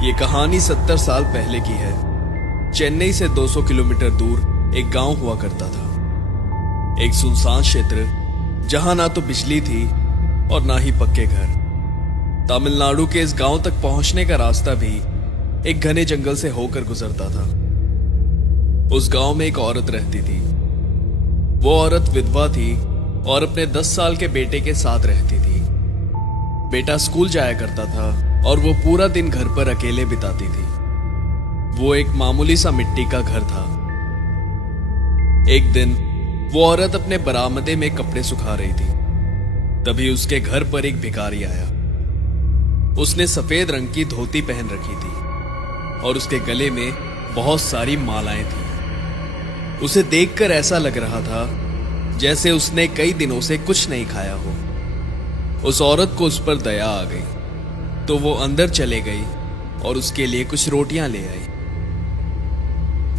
ये कहानी 70 साल पहले की है। चेन्नई से 200 किलोमीटर दूर एक गांव हुआ करता था। एक सुनसान क्षेत्र जहां ना तो बिजली थी और ना ही पक्के घर। तमिलनाडु के इस गांव तक पहुंचने का रास्ता भी एक घने जंगल से होकर गुजरता था। उस गांव में एक औरत रहती थी। वो औरत विधवा थी और अपने 10 साल के बेटे के साथ रहती थी। बेटा स्कूल जाया करता था और वो पूरा दिन घर पर अकेले बिताती थी। वो एक मामूली सा मिट्टी का घर था। एक दिन वो औरत अपने बरामदे में कपड़े सुखा रही थी। तभी उसके घर पर एक भिखारी आया। उसने सफेद रंग की धोती पहन रखी थी और उसके गले में बहुत सारी मालाएं थी। उसे देखकर ऐसा लग रहा था जैसे उसने कई दिनों से कुछ नहीं खाया हो। उस औरत को उस पर दया आ गई तो वो अंदर चले गई और उसके लिए कुछ रोटियां ले आई।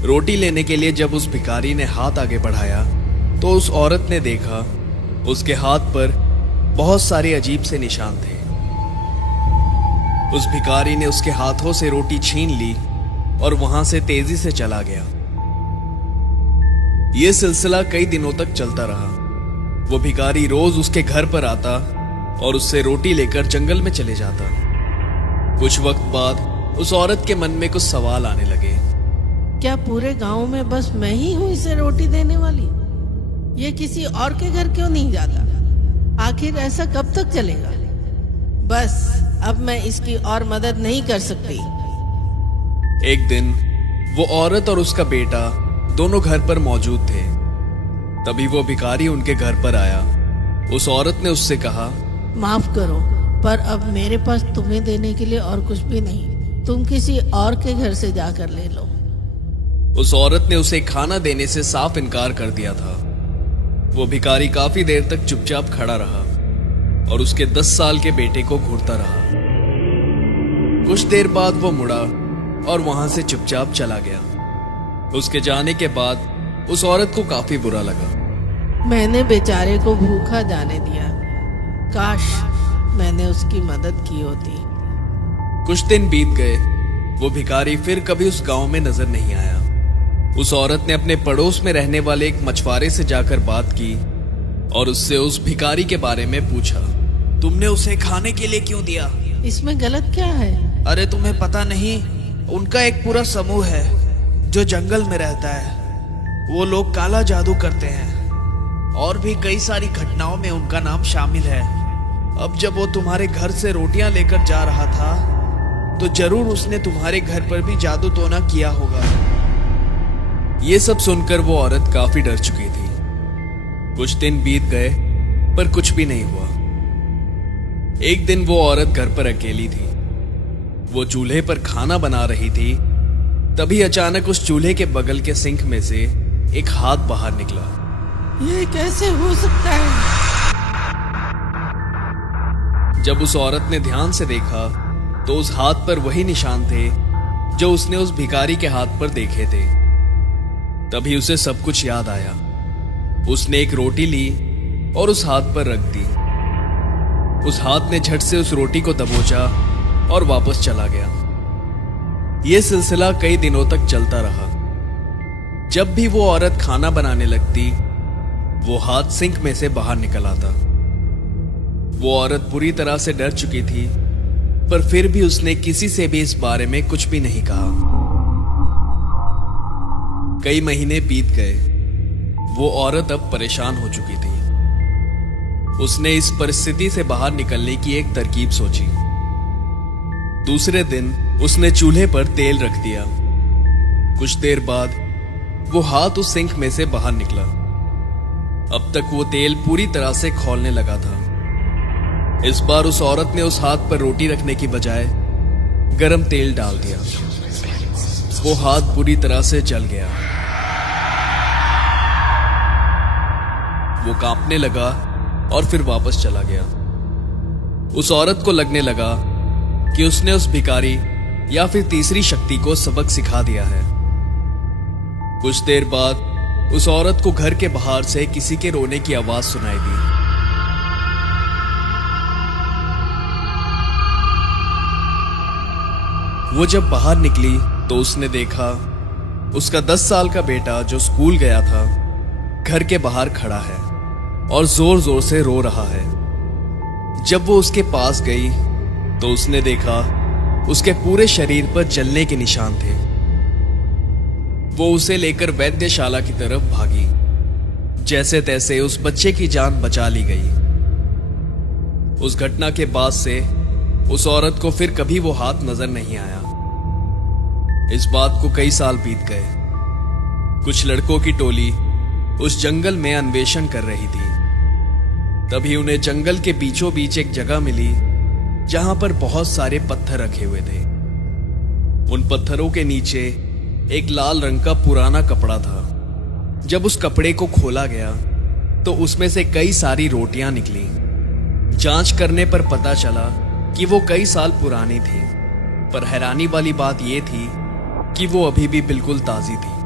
रोटी लेने के लिए जब उस भिखारी ने हाथ आगे बढ़ाया तो उस औरत ने देखा उसके हाथ पर बहुत सारे अजीब से निशान थे। उस भिखारी ने उसके हाथों से रोटी छीन ली और वहां से तेजी से चला गया। यह सिलसिला कई दिनों तक चलता रहा। वो भिखारी रोज उसके घर पर आता और उससे रोटी लेकर जंगल में चले जाता। कुछ वक्त बाद उस औरत के मन में कुछ सवाल आने लगे। क्या पूरे गांव में बस मैं ही हूँ इसे रोटी देने वाली? ये किसी और के घर क्यों नहीं जाता? आखिर ऐसा कब तक चलेगा? बस अब मैं इसकी और मदद नहीं कर सकती। एक दिन वो औरत और उसका बेटा दोनों घर पर मौजूद थे। तभी वो भिखारी उनके घर पर आया। उस औरत ने उससे कहा, माफ करो, पर अब मेरे पास तुम्हें देने के लिए और कुछ भी नहीं। तुम किसी और के घर से जाकर ले लो। उस औरत ने उसे खाना देने से साफ इनकार कर दिया था। वो भिखारी काफी देर तक चुपचाप खड़ा रहा और उसके 10 साल के बेटे को घूरता रहा। कुछ देर बाद वो मुड़ा और वहां से चुपचाप चला गया। उसके जाने के बाद उस औरत को काफी बुरा लगा। मैंने बेचारे को भूखा जाने दिया। काश मैंने उसकी मदद की होती। कुछ दिन बीत गए। वो भिखारी फिर कभी उस गांव में नजर नहीं आया। उस औरत ने अपने पड़ोस में रहने वाले एक मछुआरे से जाकर बात की और उससे उस भिखारी के बारे में पूछा। तुमने उसे खाने के लिए क्यों दिया? इसमें गलत क्या है? अरे तुम्हें पता नहीं, उनका एक पूरा समूह है जो जंगल में रहता है। वो लोग काला जादू करते हैं और भी कई सारी घटनाओं में उनका नाम शामिल है। अब जब वो तुम्हारे घर से रोटियां लेकर जा रहा था तो जरूर उसने तुम्हारे घर पर भी जादू टोना किया होगा। ये सब सुनकर वो औरत काफी डर चुकी थी। कुछ दिन बीत गए पर कुछ भी नहीं हुआ। एक दिन वो औरत घर पर अकेली थी। वो चूल्हे पर खाना बना रही थी। तभी अचानक उस चूल्हे के बगल के सिंक में से एक हाथ बाहर निकला। ये कैसे हो सकता है? जब उस औरत ने ध्यान से देखा तो उस हाथ पर वही निशान थे जो उसने उस भिखारी के हाथ पर देखे थे। तभी उसे सब कुछ याद आया। उसने एक रोटी ली और उस हाथ पर रख दी। उस हाथ ने झट से उस रोटी को दबोचा और वापस चला गया। यह सिलसिला कई दिनों तक चलता रहा। जब भी वो औरत खाना बनाने लगती वो हाथ सिंक में से बाहर निकल आता। वो औरत बुरी तरह से डर चुकी थी पर फिर भी उसने किसी से भी इस बारे में कुछ भी नहीं कहा। कई महीने बीत गए। वो औरत अब परेशान हो चुकी थी। उसने इस परिस्थिति से बाहर निकलने की एक तरकीब सोची। दूसरे दिन उसने चूल्हे पर तेल रख दिया। कुछ देर बाद वो हाथ उस सिंक में से बाहर निकला। अब तक वो तेल पूरी तरह से खौलने लगा था। इस बार उस औरत ने उस हाथ पर रोटी रखने की बजाय गरम तेल डाल दिया। वो हाथ पूरी तरह से जल गया। वो कांपने लगा और फिर वापस चला गया। उस औरत को लगने लगा कि उसने उस भिखारी या फिर तीसरी शक्ति को सबक सिखा दिया है। कुछ देर बाद उस औरत को घर के बाहर से किसी के रोने की आवाज सुनाई दी। वो जब बाहर निकली तो उसने देखा उसका 10 साल का बेटा जो स्कूल गया था घर के बाहर खड़ा है और जोर जोर से रो रहा है। जब वो उसके पास गई तो उसने देखा उसके पूरे शरीर पर जलने के निशान थे। वो उसे लेकर वैद्यशाला की तरफ भागी। जैसे तैसे उस बच्चे की जान बचा ली गई। उस घटना के बाद से उस औरत को फिर कभी वो हाथ नजर नहीं आया। इस बात को कई साल बीत गए। कुछ लड़कों की टोली उस जंगल में अन्वेषण कर रही थी। तभी उन्हें जंगल के बीचों बीच एक जगह मिली जहां पर बहुत सारे पत्थर रखे हुए थे। उन पत्थरों के नीचे एक लाल रंग का पुराना कपड़ा था। जब उस कपड़े को खोला गया तो उसमें से कई सारी रोटियां निकली। जांच करने पर पता चला कि वो कई साल पुरानी थी, पर हैरानी वाली बात यह थी कि वो अभी भी बिल्कुल ताजी थी।